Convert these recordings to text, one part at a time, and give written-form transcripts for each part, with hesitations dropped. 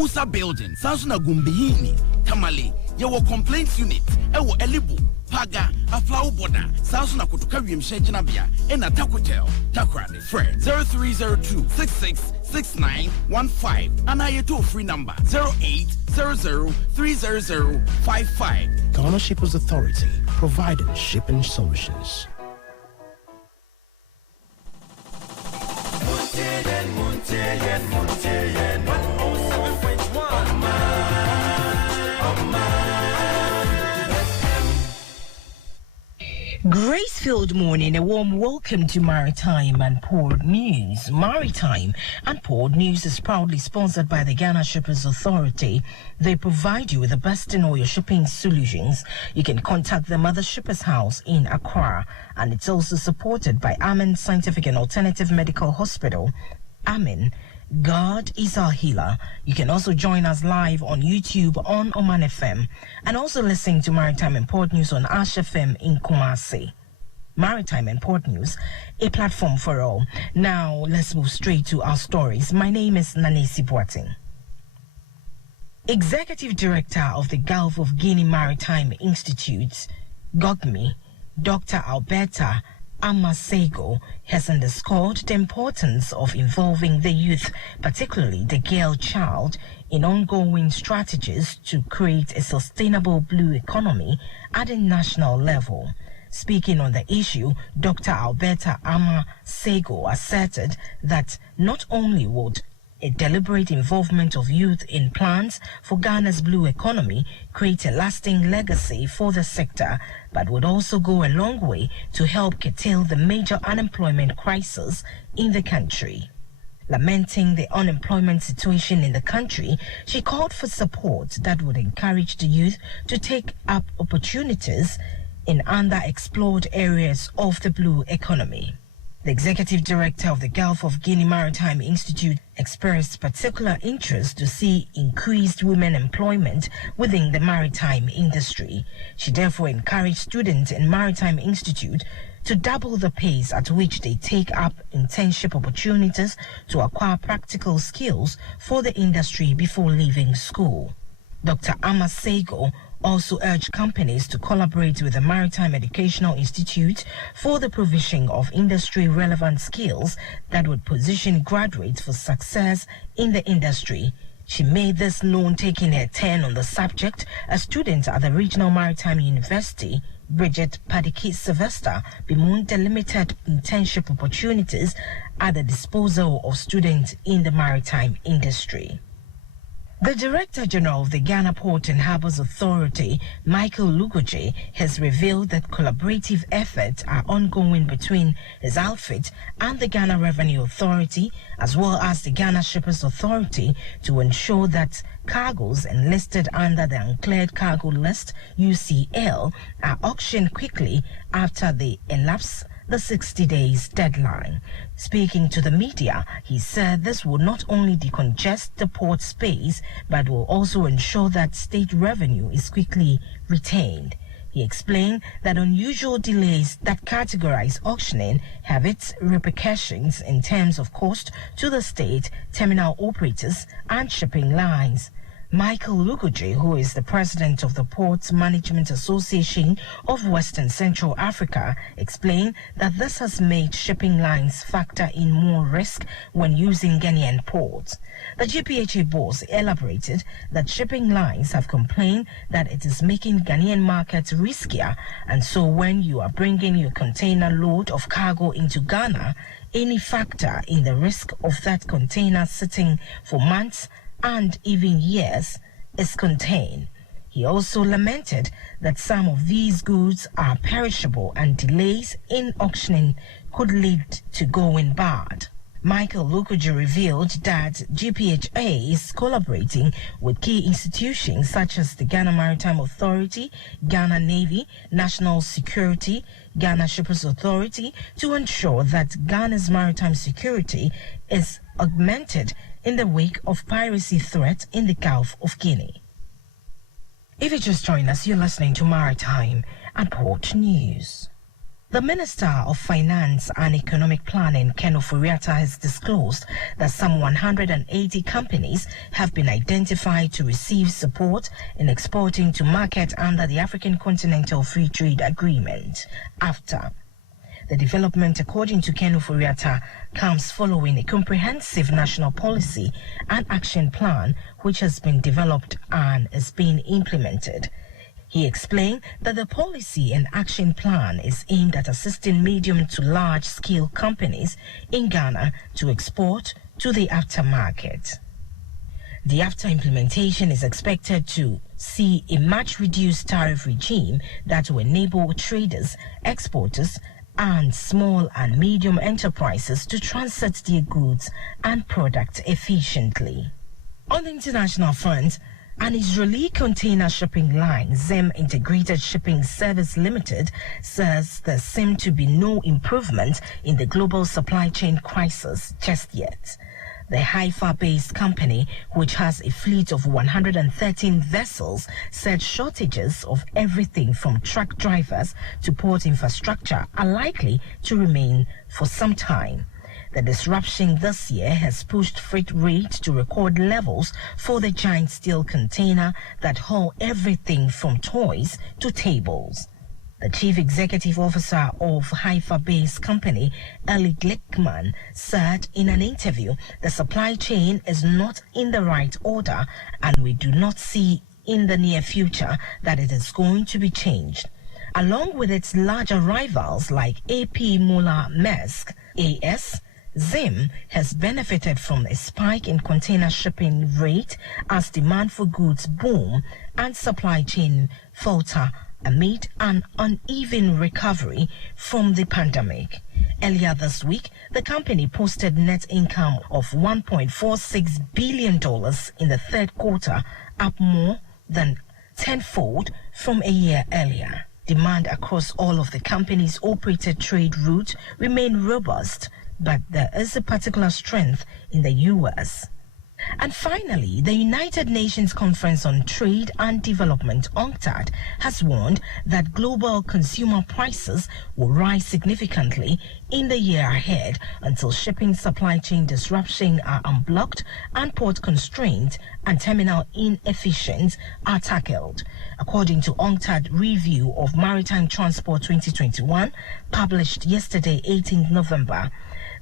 Musa Building, Sansuna Gumbihini, Tamale, Yawo Complaints Unit, Ewo Elibu, Paga, a flower border, Sansuna Kutukarium Shejinabia, and a Takotel, Takrade, Fred 0302 666915, and I toll free number 0800300055. Ghana Shippers Authority, providing shipping solutions. Grace-filled morning, a warm welcome to Maritime and Port News. Maritime and Port News is proudly sponsored by the Ghana Shippers Authority. They provide you with the best in all your shipping solutions. You can contact them at the Shippers House in Accra, and it's also supported by Amen Scientific and Alternative Medical Hospital. Amen. God is our healer. You can also join us live on YouTube on Omanfm and also listen to Maritime and Port News on FM in Kumasi. Maritime and Port News, a platform for all. Now, let's move straight to our stories. My name is Nanesi Boateng. Executive Director of the Gulf of Guinea Maritime Institute, GOGMI, Dr. Alberta Amasego, has underscored the importance of involving the youth, particularly the girl child, in ongoing strategies to create a sustainable blue economy at a national level. Speaking on the issue, Dr. Alberta Amasego asserted that not only would a deliberate involvement of youth in plans for Ghana's blue economy create a lasting legacy for the sector, but would also go a long way to help curtail the major unemployment crisis in the country. Lamenting the unemployment situation in the country, she called for support that would encourage the youth to take up opportunities in underexplored areas of the blue economy. The executive director of the Gulf of Guinea Maritime Institute expressed particular interest to see increased women employment within the maritime industry. She therefore encouraged students in Maritime Institute to double the pace at which they take up internship opportunities to acquire practical skills for the industry before leaving school. Dr. Amasego also urged companies to collaborate with the Maritime Educational Institute for the provision of industry-relevant skills that would position graduates for success in the industry. She made this known taking her turn on the subject as student at the Regional Maritime University, Bridget Padiki Sylvester, bemoaned the limited internship opportunities at the disposal of students in the maritime industry. The Director General of the Ghana Port and Harbours Authority, Michael Lugoje, has revealed that collaborative efforts are ongoing between his outfit and the Ghana Revenue Authority, as well as the Ghana Shippers Authority, to ensure that cargoes enlisted under the Uncleared Cargo List (UCL) are auctioned quickly after they elapse the 60 days deadline. Speaking to the media, he said this will not only decongest the port space, but will also ensure that state revenue is quickly retained. He explained that unusual delays that categorize auctioning have its repercussions in terms of cost to the state, terminal operators, and shipping lines. Michael Lugoje, who is the president of the Ports Management Association of Western Central Africa, explained that this has made shipping lines factor in more risk when using Ghanaian ports. The GPHA boss elaborated that shipping lines have complained that it is making Ghanaian markets riskier, and so when you are bringing your container load of cargo into Ghana, any factor in the risk of that container sitting for months and even years is contained. He also lamented that some of these goods are perishable and delays in auctioning could lead to going bad. Michael Lukoji revealed that GPHA is collaborating with key institutions such as the Ghana Maritime Authority, Ghana Navy, National Security, Ghana Shippers Authority to ensure that Ghana's maritime security is augmented in the wake of piracy threat in the Gulf of Guinea. If you just joined us, you're listening to Maritime and Port News. The Minister of Finance and Economic Planning, Ken Ofori-Atta, has disclosed that some 180 companies have been identified to receive support in exporting to market under the African Continental Free Trade Agreement, AfTA. The development, according to Ken Ofori-Atta, comes following a comprehensive national policy and action plan which has been developed and is being implemented. He explained that the policy and action plan is aimed at assisting medium to large-scale companies in Ghana to export to the AfTA market. The AfTA implementation is expected to see a much-reduced tariff regime that will enable traders, exporters, and small and medium enterprises to transit their goods and products efficiently. On the international front, an Israeli container shipping line, Zim Integrated Shipping Service Limited, says there seemed to be no improvement in the global supply chain crisis just yet. The Haifa-based company, which has a fleet of 113 vessels, said shortages of everything from truck drivers to port infrastructure are likely to remain for some time. The disruption this year has pushed freight rates to record levels for the giant steel container that haul everything from toys to tables. The chief executive officer of Haifa-based company, Eli Glickman, said in an interview the supply chain is not in the right order and we do not see in the near future that it is going to be changed. Along with its larger rivals like AP Moller Maersk, AS, Zim has benefited from a spike in container shipping rate as demand for goods boom and supply chain falter amid an uneven recovery from the pandemic. Earlier this week, the company posted net income of $1.46 billion in the third quarter, up more than tenfold from a year earlier. Demand across all of the company's operated trade routes remain robust, but there is a particular strength in the U.S. And finally, the United Nations Conference on Trade and Development, UNCTAD, has warned that global consumer prices will rise significantly in the year ahead until shipping supply chain disruption are unblocked and port constraints and terminal inefficiencies are tackled. According to UNCTAD Review of Maritime Transport 2021, published yesterday, 18th November,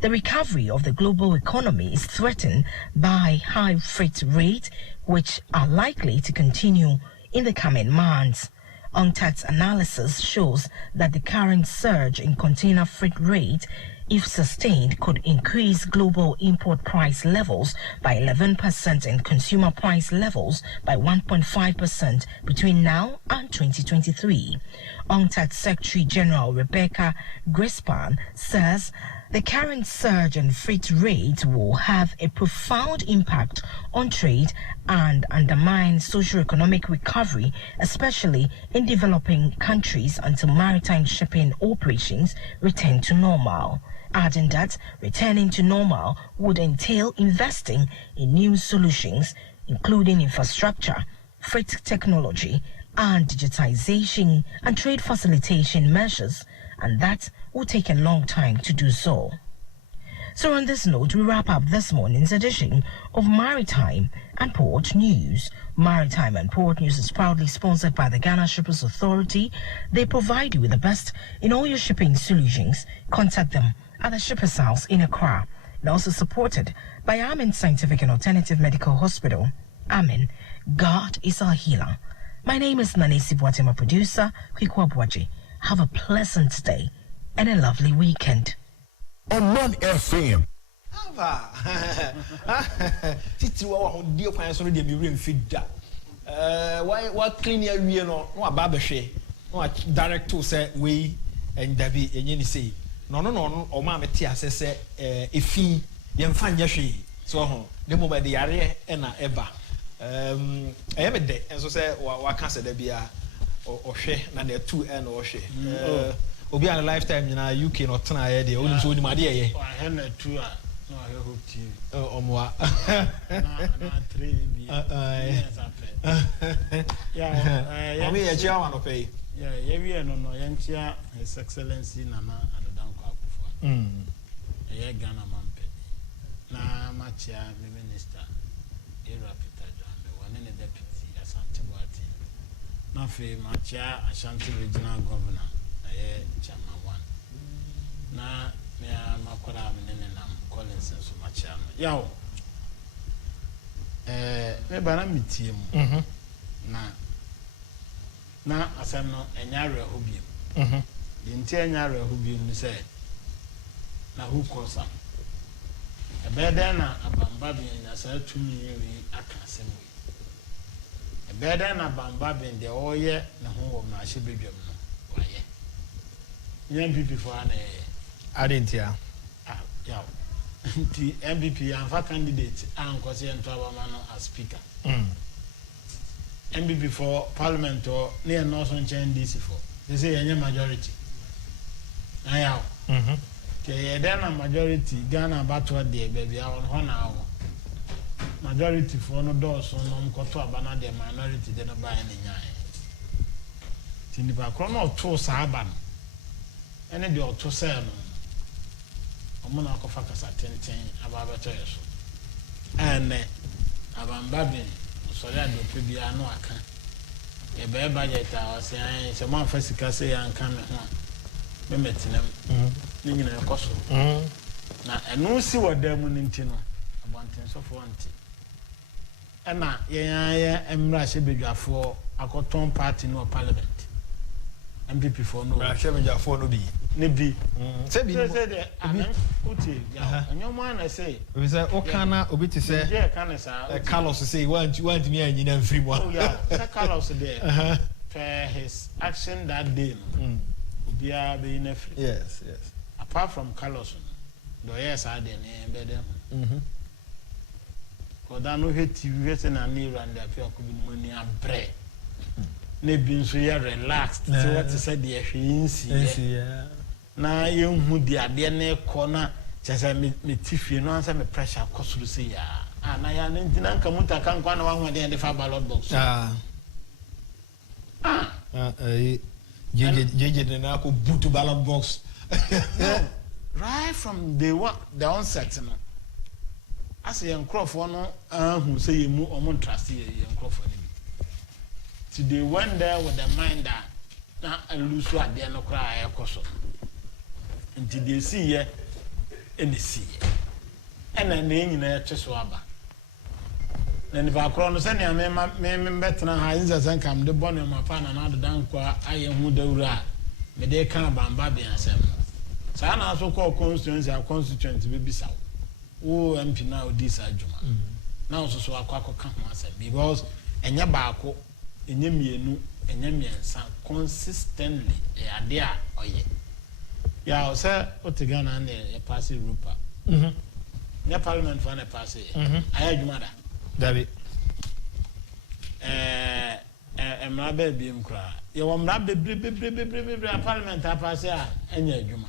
the recovery of the global economy is threatened by high freight rates, which are likely to continue in the coming months. UNCTAD's analysis shows that the current surge in container freight rate, if sustained, could increase global import price levels by 11% and consumer price levels by 1.5% between now and 2023. UNCTAD Secretary General Rebecca Grispan says the current surge in freight rates will have a profound impact on trade and undermine socio-economic recovery, especially in developing countries, until maritime shipping operations return to normal. Adding that returning to normal would entail investing in new solutions, including infrastructure, freight technology, and digitization and trade facilitation measures, and that will take a long time to do so. So on this note, we wrap up this morning's edition of Maritime and Port News. Maritime and Port News is proudly sponsored by the Ghana Shippers Authority. They provide you with the best in all your shipping solutions. Contact them at the Shippers House in Accra, and also supported by Amen Scientific and Alternative Medical Hospital. Amen. God is our healer. My name is Nanesi Boateng, producer, Kwikwa. Have a pleasant day and a lovely weekend. Omanfm. Titi wa ho die kwan so de mi rem fida. Why clean here we no aba behwe. No direct to say we and David enye ni say. No o ma meti asese efi ye mfa nya hwe. So ho de mo ba de yare e na eba. Ebe de enso say wa kan se da bia o hwe na de 2 and o hwe. Obi an lifetime na UK no tena here de oni so ni ma de ye. Wa he na 2 a no I hope TV. Omwa. Na 3 bi. Yeah, me a chairman of a. Yeah, we are no Yantia, His Excellency Nana at the Danko. A Ghana Mampe. Na Machia, the minister, Era Peter John, the one in the deputy, Asante Boateng. Nafe Machia, Ashanti Regional Governor, a chairman one. Na me Makola Menenam, Collins and so much. Yao. Me bana mitiam. Na asem no enyare hobiem. Yenti enyare hobiem ni say na who kosa. Ebeda na abamba bi na sa tumi wi aka asem wi. Ebeda na abamba bi de oye na ho wo ma hye bedwam no waye. Nyam pipi fo ana Adentia. Yeah. The MPP and candidate and Kosi no as speaker. MPP for parliament or near Northern Chain DC for. They say any majority. Now, then a majority Ghana battle day, baby, on 1 hour. Majority for no doors on Koto Abana, the minority, they don't buy any yai. Tinipa Chrono to Saban. Any door to sell. Omona kofa kasa tenten ababeto yeso ene abambabin so ya do pe bia no aka e be budget a se an se man fa sika se ya nka me ho me metinem ni nyina ekoso na enu si wadamu ni ntino abanten so fo anti ena ye emra hye bedwafo akoton party no parliament MPP for no hye bedwafo no bi ne bi say bi uti ya anyoma na say we say o kana obi ti say yeah kana sa Carlos say want me anyina free mo oh yeah Carlos there for his action that day obia be in free yes apart from Carlos do yes I dey na be dem ko da no heti we say na ni randa fi akobi no ni abre na bi nso ya relaxed so what said the hwinsi yeah na yenhu di ade na ekona chese me tifie no ansa me pressure kosuru se ya na ya na ntina nka mutaka nkwa na wanhu de fa ballot box jeje na ko butu ballot box right from the onset no as yen crofo no ahu se yemu omo trust yen crofo ni bi so they went there with the mind that na alusu ade no kra ayekoso until they see here and they see and then they nyina cheso aba na ni ba kro no se ne me betena ha inza san kam de bonu ma pa na na dan kwa aye hu dawura me de kan bamba bi asem sa na so ko constituency a constituent be bisa wo MP na odi sa adwuma na so akwa kan ho asem because enya baako enya mienu enya miensa consistently ade a oye ya say otigana na e pass Europa ne parliament fa na pass aya adwuma da dabi emra be bi mkra ye wo mra bebre parliament a pass a enya adwuma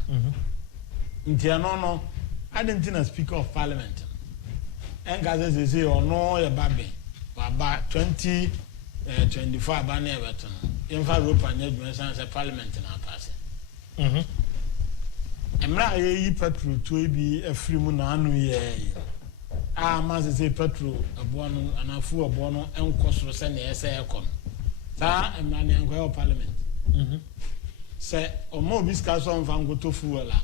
ntia no adentina speaker of parliament enga say ono ye babe baba 2024 aba na ebeto no yemfa Europa nya adwuma say parliament na pass emra yi petrol to bi afiri mu na anu ye ma se petrol abo no anafu abo no enkosoro se na ese ekon ta emra na enko parliament se omo bi ska so mfa ngoto fuela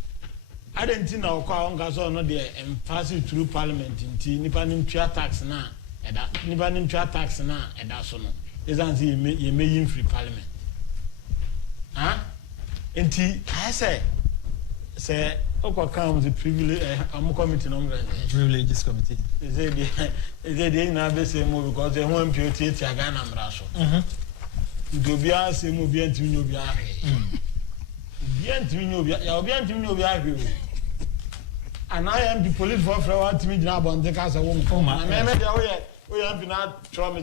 adentina okwa onga so no de pass through parliament nti nipa nim tua tax na eda nipa nim tua tax na eda so no ezanzi ye meyin free parliament nti I say okwa comes the privilege am committee no privileges committee is it na be say mo because they want MPO tia Ghana mra so dobia say mo bi antimi obi ahwe bi antimi obi ya obi antimi obi ahwe and I am the police for antimi gina bonde ka say wo mo na me de we am na try me